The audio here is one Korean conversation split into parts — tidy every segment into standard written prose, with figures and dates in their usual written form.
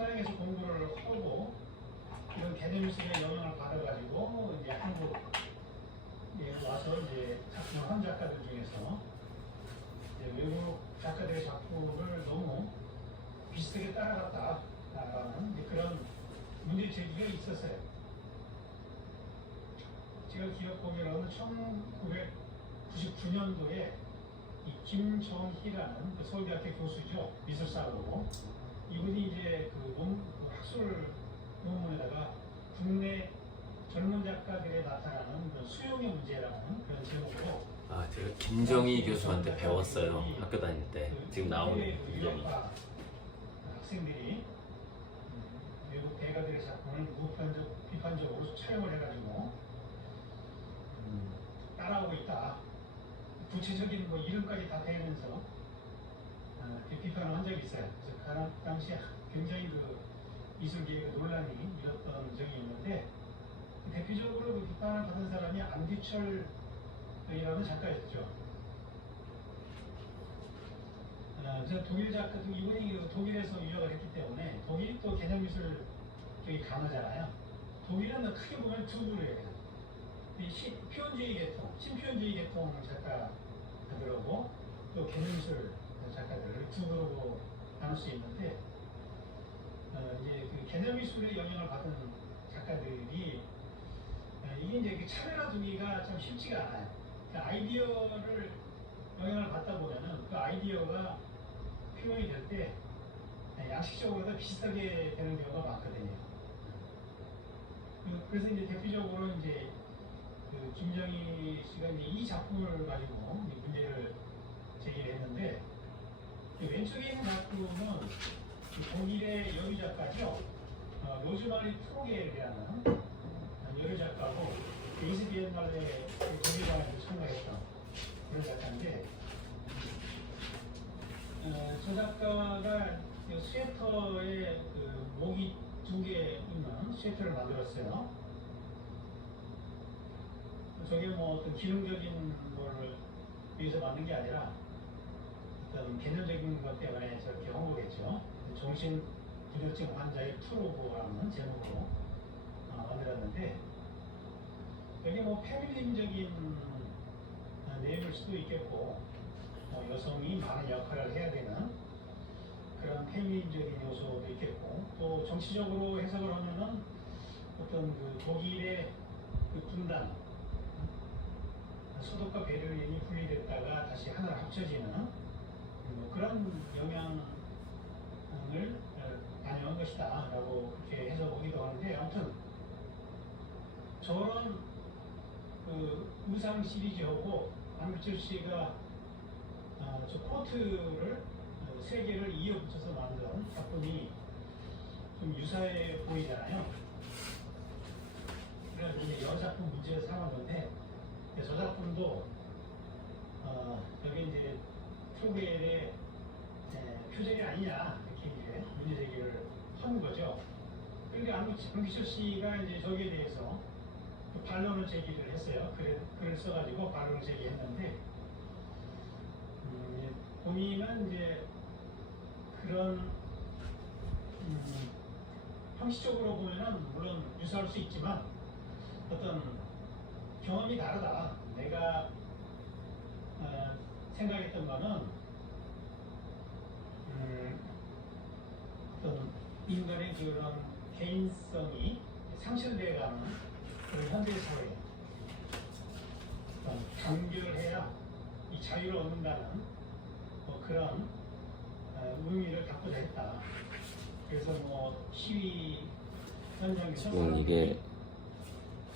서양에서 공부를 하고 이런 개념 미술의 영향을 받아가지고 이제 한국에 와서 이제 작품을 한 작가들 중에서 이제 외국 작가들의 작품을 너무 비슷하게 따라갔다라는 그런 문제 제기가 있었어요. 제가 기억하기로는 1999년도에 이 김정희라는 그 서울대학교 교수죠. 미술사로 이분이 이제 그 학술 논문에다가 국내 젊은 작가들에 나타나는 그런 수용의 문제라는 그런 제목으로 제가 김정희 교수한테 배웠어요. 학교 다닐 때. 지금 나오는 김정희. 학생들이 외국 대가들의 작품을 비판적으로 촬영을 해가지고 따라오고 있다. 구체적인 뭐 이름까지 다 대면서 비판을 한 적이 있어요. 그래서 그 당시 굉장히 그 미술계의 논란이 일었던 적이 있는데 대표적으로 그 비판을 받은 사람이 안규철이라는 작가였죠. 그래서 독일 작가, 이분이 독일에서 유학을 했기 때문에 독일이 또 개념 미술 쪽이 강하잖아요. 독일은 크게 보면 두 부류예요. 표현주의 계통, 신표현주의 계통 작가들하고 또 개념미술 작가들을 두 부류로 나눌 수 있는데 이제 그 개념미술의 영향을 받은 작가들이 이게 이제 그 차별화 두기가 참 쉽지가 않아요. 그러니까 아이디어를 영향을 받다 보면은 그 아이디어가 표현이 될 때 양식적으로 다 비슷하게 되는 경우가 많거든요. 그래서 이제 대표적으로 이제 그 김정희 씨가 이제 이 작품을 가지고 이제 문제를 제기를 했는데 왼쪽에 있는 작품은 독일의 여류 작가죠. 로즈마리 프로겔이라는 여류 작가고 베이스 비엔날레 독일관에서 참가했던 그런 작가인데 저 작가가 스웨터에 그 목이 두 개 있는 스웨터를 만들었어요. 저게 뭐 어떤 기능적인 거를 위해서 만든 게 아니라 어떤 개념적인 것 때문에 저렇게 한 거겠죠. 정신분열증 환자의 프로보라는 제목으로 만들었는데 여기 뭐 페미니즘적인 내용일 수도 있겠고 여성이 많은 역할을 해야 되는 그런 페미니즘적인 요소도 있겠고 또 정치적으로 해석을 하면은 어떤 그 독일의 그 분단 소독과 베를린이 분리됐다가 다시 하나로 합쳐지는 그런 영향을 반영한 것이다 라고 그렇게 해석하기도 하는데 아무튼 저런 그 의상 시리즈하고 안규철 씨가 저 코트를 세 개를 이어 붙여서 만든 작품이 좀 유사해 보이잖아요. 그래서 이제 여러 작품 문제를 삼았는데 저 작품도 여기 이제 프로겔의 표절이 아니냐 이렇게 이제 문제 제기를 하는 거죠. 그러니까 안규철 씨가 이제 저기에 대해서 반론을 제기를 했어요. 글을 써가지고 반론을 제기했는데 본인은 이제 그런 형식적으로 보면은 물론 유사할 수 있지만 어떤 경험이 다르다. 내가 생각했던 거는 어떤 인간의 그런 개인성이 상실돼가는 그런 현대 사회 단결해야 이 자유를 얻는다는 그런 의미를 갖고자 했다. 그래서 뭐 시위 현장에서 지금 이게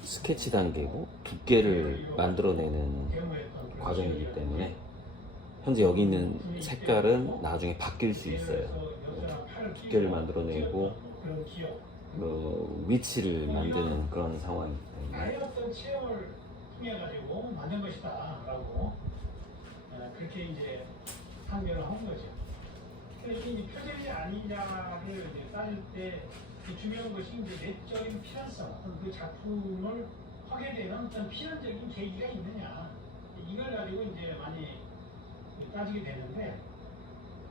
스케치 단계고 두께를 만들어내는 과정이기 때문에 현재 여기 있는 색깔은 나중에 바뀔 수 있어요. 두께를 만들어내고 위치를 만드는 그런 상황이기 때문에 어떤 체험을 통해 가지고 만든 것이다라고 그렇게 이제 판결을 한 거죠. 그래서 이제 표절이 아니냐를 이제 따질 때 중요한 것이 이제 내적인 필연성, 어떤 그 작품을 하게 되는 어떤 필연적인 계기가 있느냐 이걸 가지고 이제 많이 따지게 되는데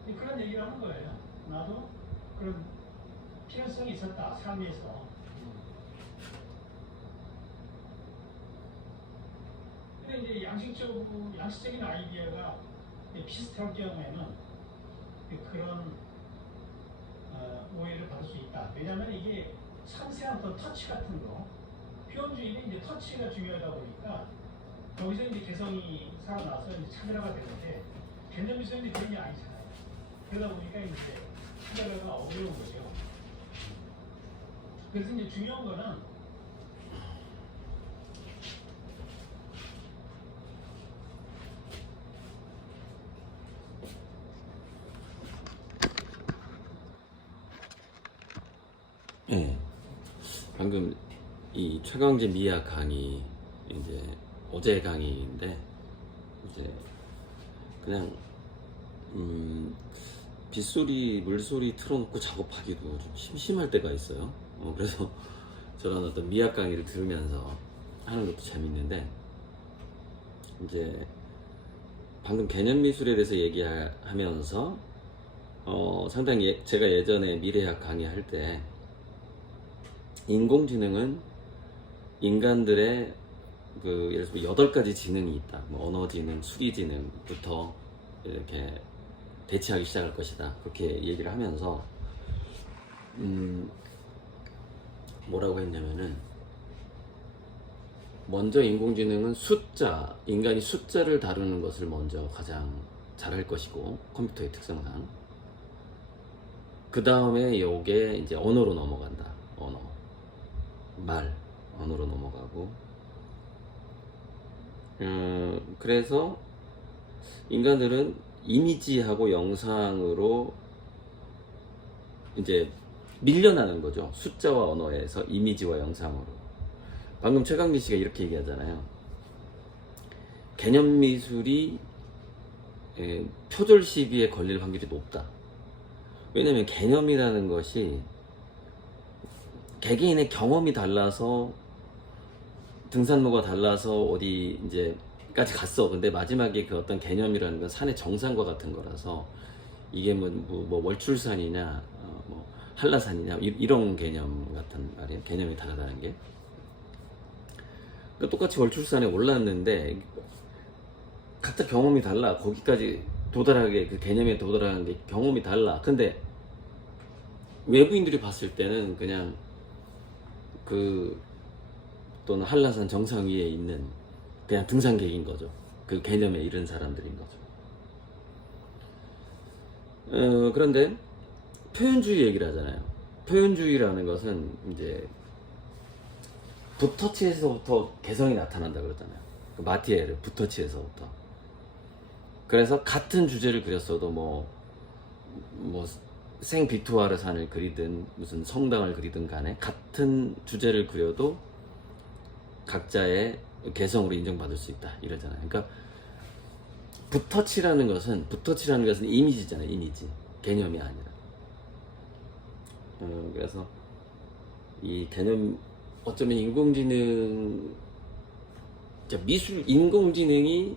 그런 얘기를 하는 거예요. 나도 그런 필요성이 있었다 삶에서. 근데 이제 양식적인 아이디어가 비슷할 경우에는 그런 오해를 받을 수 있다. 왜냐하면 이게 상세한 어떤 터치 같은 거, 표현주의는 이제 터치가 중요하다 보니까 거기서 이제 개성이 살아나서 이제 차별화가 되는데 개념미술은 그런 게 아니잖아요. 그러다 보니까 이제 차별화가 어려운 거죠. 그래서 이제 중요한 거는 예. 방금 이 최광재 미학 강의 이제 어제 강의인데 이제 그냥 빗소리 물소리 틀어놓고 작업하기도 좀 심심할 때가 있어요. 그래서 저런 어떤 미학 강의를 들으면서 하는 것도 재밌는데 이제 방금 개념 미술에 대해서 얘기하면서 상당히 제가 예전에 미래학 강의할 때 인공지능은 인간들의 그 예를 들어 8가지 지능이 있다. 뭐 언어지능, 수리지능부터 이렇게 대치하기 시작할 것이다. 그렇게 얘기를 하면서 뭐라고 했냐면은 먼저 인공지능은 인간이 숫자를 다루는 것을 먼저 가장 잘할 것이고 컴퓨터의 특성상 그 다음에 요게 이제 언어로 넘어간다. 언어로 넘어가고 그래서 인간들은 이미지하고 영상으로 이제 밀려나는 거죠. 숫자와 언어에서 이미지와 영상으로. 방금 최강민 씨가 이렇게 얘기하잖아요. 개념 미술이 표절 시비에 걸릴 확률이 높다. 왜냐면 개념이라는 것이 개개인의 경험이 달라서 등산로가 달라서 어디 이제까지 갔어. 근데 마지막에 그 어떤 개념이라는 건 산의 정상과 같은 거라서 이게 뭐 월출산이냐 뭐 한라산이냐 이런 개념 같은 말이에요. 개념이 다르다는 게. 그러니까 똑같이 월출산에 올랐는데 각자 경험이 달라. 거기까지 도달하게 그 개념에 도달하는 게 경험이 달라. 근데 외부인들이 봤을 때는 그냥 또는 한라산 정상 위에 있는 그냥 등산객인 거죠. 그 개념에 이른 사람들인 거죠. 그런데 표현주의 얘기를 하잖아요. 표현주의라는 것은 이제 붓터치에서부터 개성이 나타난다 그러잖아요. 그 마티에르 붓터치에서부터. 그래서 같은 주제를 그렸어도 뭐 생비투아르 산을 그리든 무슨 성당을 그리든 간에 같은 주제를 그려도 각자의 개성으로 인정받을 수 있다 이러잖아요. 그러니까 붓터치라는 것은 이미지잖아요. 이미지, 개념이 아니라. 그래서 이 개념 어쩌면 인공지능이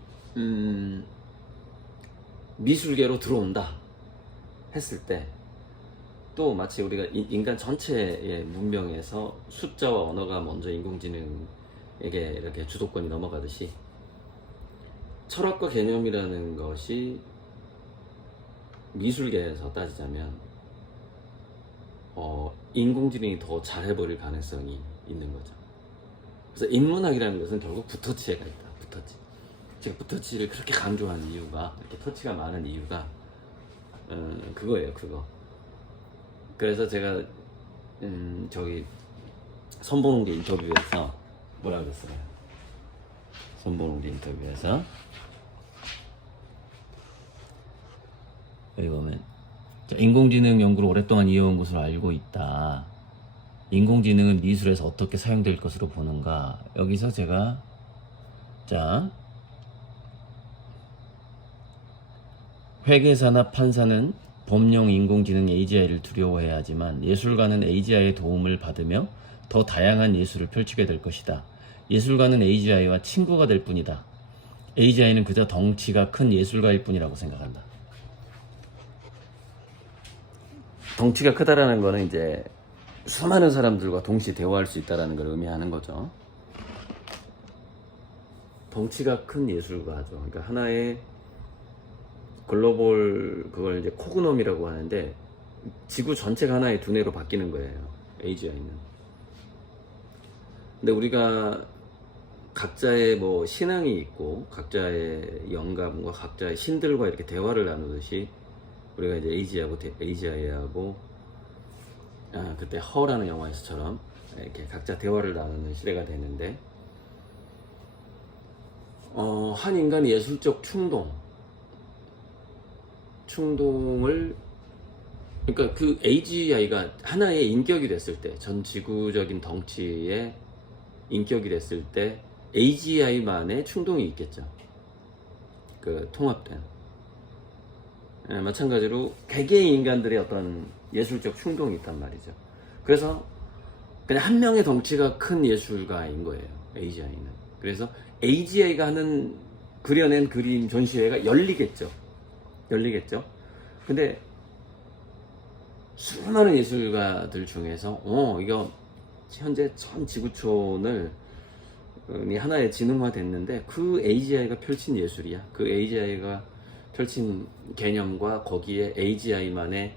미술계로 들어온다 했을 때 또 마치 우리가 인간 전체의 문명에서 숫자와 언어가 먼저 인공지능에게 이렇게 주도권이 넘어가듯이 철학과 개념이라는 것이 미술계에서 따지자면 인공지능이 더 잘해버릴 가능성이 있는 거죠. 그래서 인문학이라는 것은 결국 붓터치가 있다. 붓터치. 제가 붓터치를 그렇게 강조하는 이유가, 이렇게 터치가 많은 이유가 그거예요. 그거. 그래서 제가 저기 선보는게 인터뷰에서 뭐라 그랬어요? 선보는게 인터뷰에서 여기 보면 인공지능 연구를 오랫동안 이어온 것으로 알고 있다. 인공지능은 미술에서 어떻게 사용될 것으로 보는가? 여기서 제가 회계사나 판사는 범용 인공지능 AGI를 두려워해야 하지만 예술가는 AGI의 도움을 받으며 더 다양한 예술을 펼치게 될 것이다. 예술가는 AGI와 친구가 될 뿐이다. AGI는 그저 덩치가 큰 예술가일 뿐이라고 생각한다. 덩치가 크다라는 거는 이제 수많은 사람들과 동시에 대화할 수 있다는 걸 의미하는 거죠. 덩치가 큰 예술가죠. 그러니까 하나의 글로벌 그걸 이제 코그놈이라고 하는데 지구 전체가 하나의 두뇌로 바뀌는 거예요. AGI는. 근데 우리가 각자의 뭐 신앙이 있고 각자의 영감과 각자의 신들과 이렇게 대화를 나누듯이 우리가 이제 AGI하고 그때 허라는 영화에서처럼 이렇게 각자 대화를 나누는 시대가 되는데 한 인간의 예술적 충동을 그러니까 그 AGI가 하나의 인격이 됐을 때 전 지구적인 덩치의 인격이 됐을 때 AGI만의 충동이 있겠죠. 그 통합된 마찬가지로 개개인 인간들의 어떤 예술적 충동이 있단 말이죠. 그래서 그냥 한 명의 덩치가 큰 예술가인 거예요. AGI는. 그래서 AGI가 그려낸 그림 전시회가 열리겠죠. 근데 수많은 예술가들 중에서 이거 현재 전 지구촌을 하나의 지능화 됐는데 그 AGI가 펼친 예술이야. 그 AGI가 펼친 개념과 거기에 AGI만의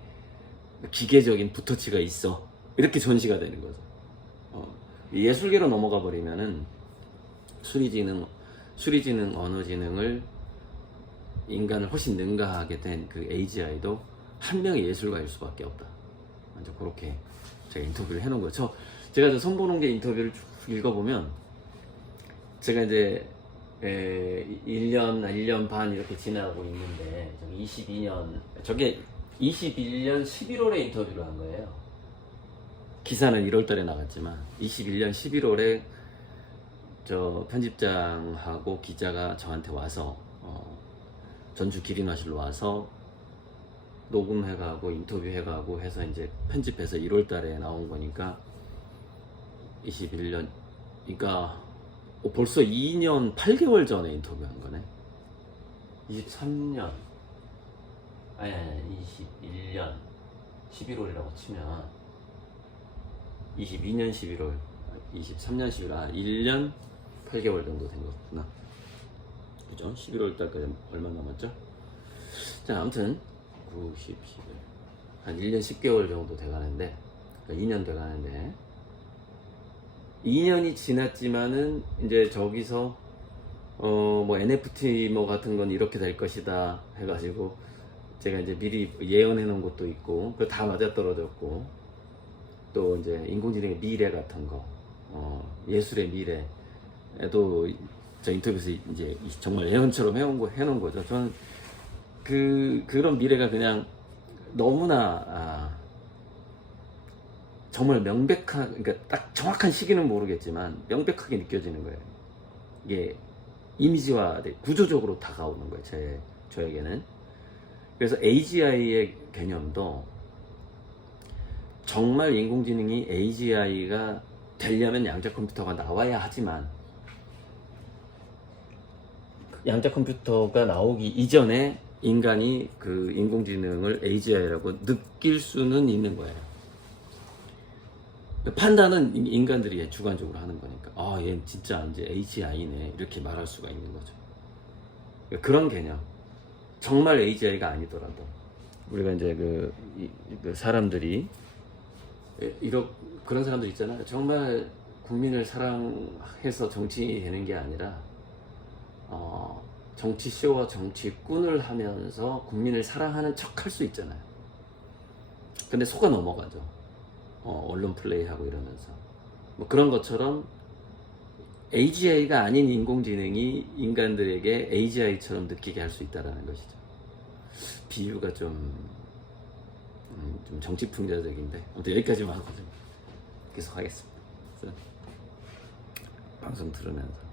기계적인 붓터치가 있어. 이렇게 전시가 되는 거죠. 예술계로 넘어가 버리면은 수리지능, 언어지능을 인간을 훨씬 능가하게 된 그 AGI도 한 명의 예술가일 수밖에 없다. 먼저 그렇게 제가 인터뷰를 해놓은 거죠. 제가 저 손보농계 인터뷰를 쭉 읽어보면 제가 이제 1년 반 이렇게 지나고 있는데 21년 11월에 인터뷰를 한 거예요. 기사는 1월달에 나갔지만 21년 11월에 저 편집장하고 기자가 저한테 와서 전주 기린화실로 와서 녹음해가고 인터뷰해가고 해서 이제 편집해서 1월달에 나온 거니까 21년 그러니까 벌써 2년 8개월 전에 인터뷰한 거네. 23년 아니 21년 11월이라고 치면 22년 11월 23년 11월 1년 8개월 정도 된 거구나. 그죠? 11월 달까지 얼마 남았죠? 자, 아무튼 9, 10, 11 한 1년 10개월 정도 돼가는데 2년 돼가는데 2년이 지났지만은 이제 저기서 뭐 NFT 뭐 같은 건 이렇게 될 것이다 해가지고 제가 이제 미리 예언해 놓은 것도 있고 그 다 맞아떨어졌고 또 이제 인공지능의 미래 같은 거 예술의 미래에도 저 인터뷰에서 이제 정말 예언처럼 해놓은 거죠. 저는 그런 미래가 그냥 너무나 정말 그러니까 딱 정확한 시기는 모르겠지만 명백하게 느껴지는 거예요. 이게 이미지화 구조적으로 다가오는 거예요. 저에게는. 그래서 AGI의 개념도 정말 인공지능이 AGI가 되려면 양자 컴퓨터가 나와야 하지만 양자 컴퓨터가 나오기 이전에 인간이 그 인공지능을 AGI라고 느낄 수는 있는 거예요. 판단은 인간들이 주관적으로 하는 거니까 얘는 진짜 이제 AGI네 이렇게 말할 수가 있는 거죠. 그런 개념 정말 AGI가 아니더라도 우리가 이제 그 사람들이 그런 사람들 있잖아요. 정말 국민을 사랑해서 정치인이 되는 게 아니라 정치쇼와 정치꾼을 하면서 국민을 사랑하는 척 할 수 있잖아요. 근데 속아 넘어가죠. 언론 플레이하고 이러면서 뭐 그런 것처럼 AGI가 아닌 인공지능이 인간들에게 AGI처럼 느끼게 할 수 있다는 것이죠. 비유가 좀 정치풍자적인데 아무튼 여기까지만 하고 계속 하겠습니다. 방송 들으면서